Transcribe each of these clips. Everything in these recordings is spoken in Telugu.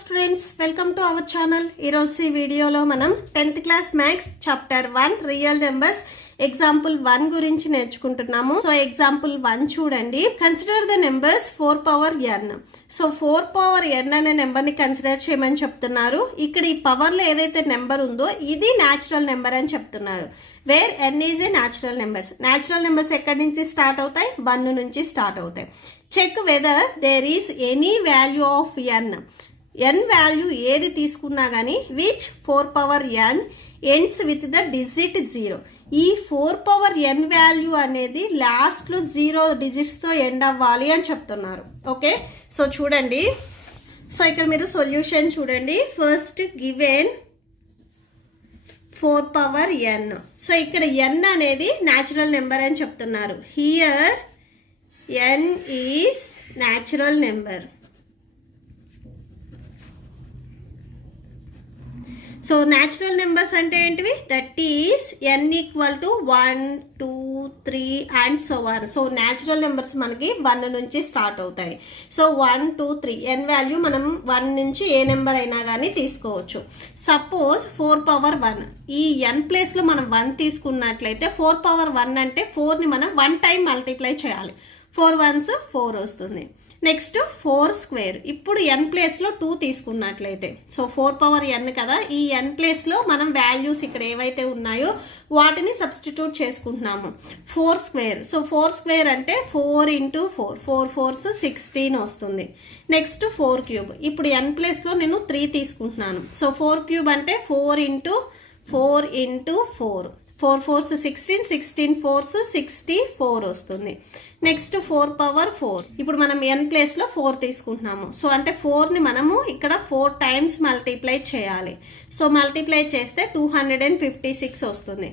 Students, welcome to our channel. ఈరోజు ఈ వీడియోలో మనం 10th class maths chapter 1 real numbers example 1 గురించి నేర్చుకుంటున్నాము. సో ఎగ్జాంపుల్ 1 చూడండి. Consider the numbers 4 power n. So 4 power n అనే నెంబర్ ని కన్సిడర్ చేయమని చెప్తున్నారు. ఇక్కడ ఈ పవర్ లో ఏదైతే నెంబర్ ఉందో ఇది న్యాచురల్ నెంబర్ అని చెప్తున్నారు. Where n is a natural numbers. Natural numbers ఎక్కడి నుంచి స్టార్ట్ అవుతాయి? 1 నుంచి స్టార్ట్ అవుతాయి. Check whether there is any value of n value ఏది తీసుకున్నా కానీ which 4 power n ends with the digit 0. ఈ 4 పవర్ n వాల్యూ అనేది లాస్ట్లో 0 డిజిట్స్తో ఎండ్ అవ్వాలి అని చెప్తున్నారు. ఓకే, సో చూడండి. సో ఇక్కడ మీరు సొల్యూషన్ చూడండి. First given 4 power n. So ఇక్కడ n అనేది న్యాచురల్ నెంబర్ అని చెప్తున్నారు. Here n is natural number. So natural numbers అంటే ఏంటివి? That is n equal to 1, 2, 3 and so on. So natural numbers మనకి 1 నుంచి స్టార్ట్ అవుతాయి. సో 1, 2, 3 n వాల్యూ మనం 1 నుంచి ఏ నెంబర్ అయినా కానీ తీసుకోవచ్చు. సపోజ్ 4 పవర్ 1, ఈ n ప్లేస్లో మనం 1 తీసుకున్నట్లయితే 4 పవర్ 1 అంటే 4ని మనం 1 టైం మల్టిప్లై చేయాలి. 4 1s 4 వస్తుంది. Next 4 square. ఇప్పుడు n ప్లేస్లో 2 తీసుకున్నట్లయితే, సో 4 పవర్ n కదా, ఈ n ప్లేస్లో మనం వాల్యూస్ ఇక్కడ ఏవైతే ఉన్నాయో వాటిని సబ్స్టిట్యూట్ చేసుకుంటున్నాము. 4 స్క్వేర్. సో 4 స్క్వేర్ అంటే 4 ఇంటూ 4, 4 4s 16 వస్తుంది. Next 4 cube. ఇప్పుడు n ప్లేస్లో నేను 3 తీసుకుంటున్నాను. సో 4 క్యూబ్ అంటే 4 ఇంటూ 4 ఇంటూ 4, 4 4s 16, 16 4s 64 వస్తుంది. Next 4 power 4. ఇప్పుడు మనం n ప్లేస్లో 4 తీసుకుంటున్నాము. సో అంటే 4ని మనము ఇక్కడ 4 టైమ్స్ మల్టిప్లై చేయాలి. సో మల్టిప్లై చేస్తే 256 వస్తుంది.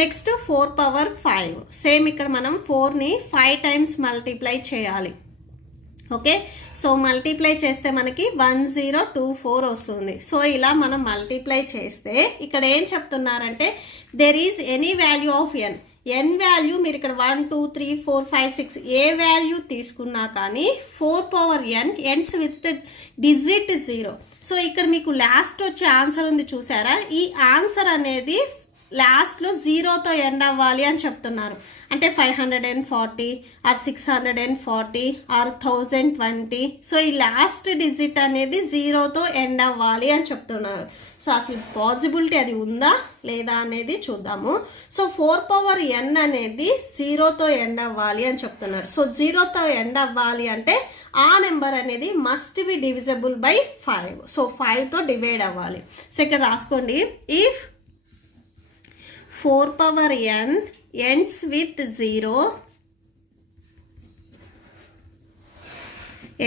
Next 4 power 5. సేమ్ ఇక్కడ మనం 4ని 5 టైమ్స్ మల్టిప్లై చేయాలి. ఓకే, సో మల్టిప్లై చేస్తే మనకి 1024 వస్తుంది. సో ఇలా మనం మల్టిప్లై చేస్తే ఇక్కడ ఏం చెప్తున్నారంటే there is any value of n value మీరు ఇక్కడ 1, 2, 3, 4, 5, 6 ఏ వాల్యూ తీసుకున్నా కానీ 4 power n ends with the digit 0. So ఇక్కడ మీకు లాస్ట్ వచ్చే ఆన్సర్ ఉంది చూసారా, ఈ ఆన్సర్ అనేది లాస్ట్లో 0తో ఎండ్ అవ్వాలి అని చెప్తున్నారు. అంటే 540 ఆర్ 640 ఆర్ 1020. సో ఈ లాస్ట్ డిజిట్ అనేది 0తో ఎండ్ అవ్వాలి అని చెప్తున్నారు. సో అసలు పాసిబిలిటీ అది ఉందా లేదా అనేది చూద్దాము. సో 4 పవర్ n అనేది 0తో ఎండ్ అవ్వాలి అని చెప్తున్నారు. సో 0తో ఎండ్ అవ్వాలి అంటే ఆ నెంబర్ అనేది must be divisible by 5. So 5తో డివైడ్ అవ్వాలి. సో ఇక్కడ రాసుకోండి. If 4 power n ends with 0,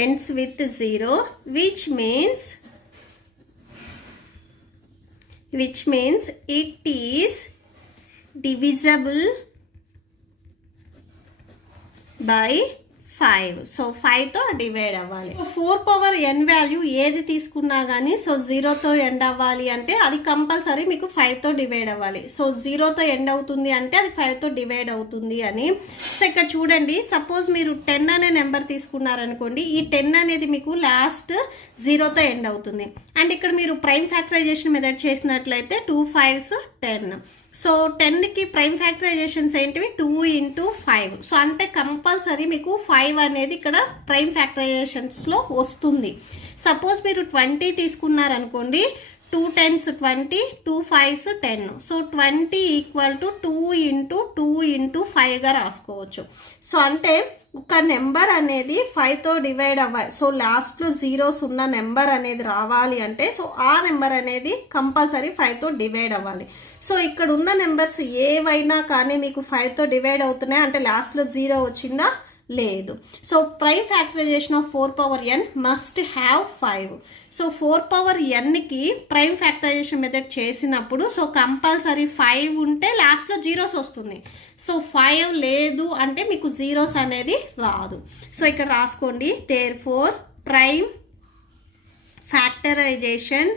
ends with 0, which means it is divisible by 5. So 5తో డివైడ్ అవ్వాలి. 4 పవర్ n వాల్యూ ఏది తీసుకున్నా కానీ సో 0తో ఎండ్ అవ్వాలి అంటే అది కంపల్సరీ మీకు 5తో డివైడ్ అవ్వాలి. సో 0తో ఎండ్ అవుతుంది అంటే అది 5తో డివైడ్ అవుతుంది అని. సో ఇక్కడ చూడండి, సపోజ్ మీరు 10 అనే నెంబర్ తీసుకున్నారనుకోండి, ఈ 10 అనేది మీకు లాస్ట్ 0తో ఎండ్ అవుతుంది. అండ్ ఇక్కడ మీరు ప్రైమ్ ఫ్యాక్టరైజేషన్ మెథడ్ చేసినట్లయితే 2 5s 10. సో 10కి ప్రైమ్ ఫ్యాక్టరైజేషన్స్ ఏంటివి? 2 ఇంటూ 5. సో అంటే కంపల్సరీ మీకు 5 అనేది ఇక్కడ ప్రైమ్ ఫ్యాక్టరైజేషన్స్లో వస్తుంది. సపోజ్ మీరు 20 తీసుకున్నారనుకోండి, 2 10s 20, 2 5s 10. So 20 equal to 2 into 5గా రాసుకోవచ్చు. సో అంటే ఒక నెంబర్ అనేది 5తో డివైడ్ అవ్వాలి. సో లాస్ట్లో జీరోస్ ఉన్న నెంబర్ అనేది రావాలి అంటే సో ఆ నెంబర్ అనేది కంపల్సరీ 5తో డివైడ్ అవ్వాలి. సో ఇక్కడ ఉన్న నెంబర్స్ ఏవైనా కానీ మీకు 5తో డివైడ్ అవుతున్నాయి అంటే లాస్ట్లో 0 వచ్చిందా? లేదు. So prime factorization of 4 power n must have 5. So 4 power nకి ప్రైమ్ ఫ్యాక్టరైజేషన్ మెథడ్ చేసినప్పుడు సో కంపల్సరీ 5 ఉంటే లాస్ట్లో జీరోస్ వస్తుంది. సో 5 లేదు అంటే మీకు జీరోస్ అనేది రాదు. సో ఇక్కడ రాసుకోండి. Therefore prime factorization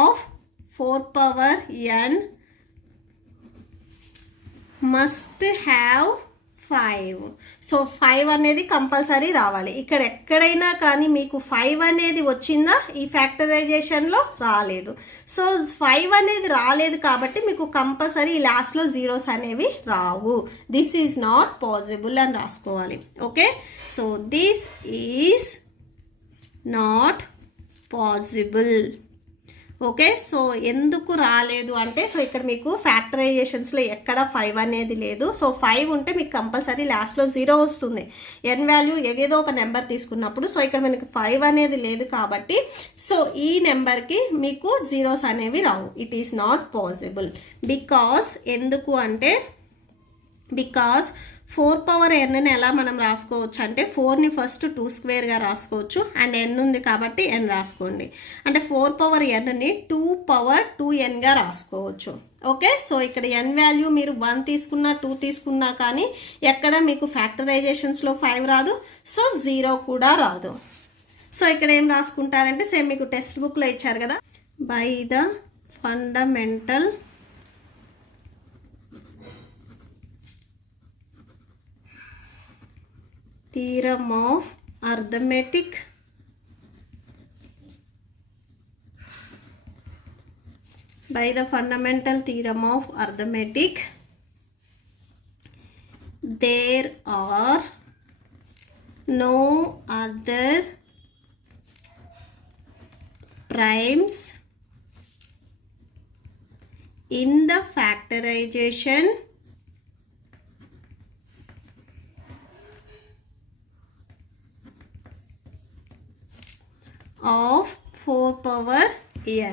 of 4 power n must have 5. So 5 అనేది కంపల్సరీ రావాలి. ఇక్కడ ఎక్కడైనా కానీ మీకు 5 అనేది వచ్చిందా ఈ ఫ్యాక్టరైజేషన్లో? రాలేదు. సో 5 అనేది రాలేదు కాబట్టి మీకు కంపల్సరీ లాస్ట్లో జీరోస్ అనేవి రావు. దిస్ ఈజ్ నాట్ పాసిబుల్ అని రాసుకోవాలి. Okay, so this is not possible. Okay, so ఎందుకు రాలేదు అంటే, సో ఇక్కడ మీకు ఫ్యాక్టరైజేషన్స్లో ఎక్కడ 5 అనేది లేదు. సో 5 ఉంటే మీకు కంపల్సరీ లాస్ట్లో 0 వస్తుంది. ఎన్ వాల్యూ ఏదో ఒక నెంబర్ తీసుకున్నప్పుడు. సో ఇక్కడ మనకి 5 అనేది లేదు కాబట్టి సో ఈ నెంబర్కి మీకు జీరోస్ అనేవి రావు. It is not possible. Because ఎందుకు అంటే, బికాస్ 4 పవర్ ఎన్ని ఎలా మనం రాసుకోవచ్చు అంటే 4ని ఫస్ట్ 2 స్క్వేర్గా రాసుకోవచ్చు. అండ్ ఎన్ ఉంది కాబట్టి ఎన్ రాసుకోండి. అంటే 4 పవర్ ఎన్ని 2 పవర్ 2n రాసుకోవచ్చు. ఓకే, సో ఇక్కడ ఎన్ వాల్యూ మీరు 1 తీసుకున్నా 2 తీసుకున్నా కానీ ఎక్కడ మీకు ఫ్యాక్టరైజేషన్స్లో 5 రాదు. సో 0 కూడా రాదు. సో ఇక్కడ ఏం రాసుకుంటారంటే సేమ్ మీకు టెక్స్ట్ బుక్లో ఇచ్చారు కదా, by the fundamental theorem of arithmetic by the fundamental theorem of arithmetic there are no other primes in the factorization of 4 power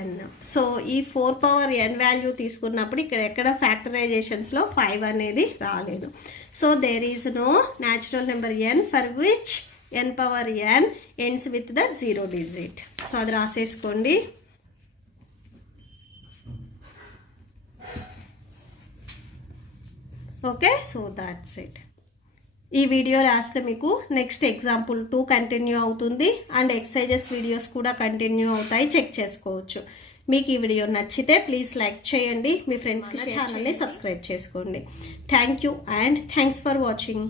n. So ఈ 4 పవర్ n వాల్యూ తీసుకున్నప్పుడు ఇక్కడ ఎక్కడ ఫ్యాక్టరైజేషన్స్లో 5 అనేది రాలేదు. So there is no natural number n for which n power n ends with the 0 digit. So అది రాసేసుకోండి. Okay, so that's it. ఈ వీడియో లాస్ట్లో మీకు నెక్స్ట్ ఎగ్జాంపుల్ 2 కంటిన్యూ అవుతుంది. అండ్ ఎక్సర్సైజెస్ వీడియోస్ కూడా కంటిన్యూ అవుతాయి, చెక్ చేసుకోవచ్చు. మీకు ఈ వీడియో నచ్చితే ప్లీజ్ లైక్ చేయండి, మీ ఫ్రెండ్స్కి ఛానల్ని సబ్స్క్రైబ్ చేసుకోండి. Thank you and thanks for watching.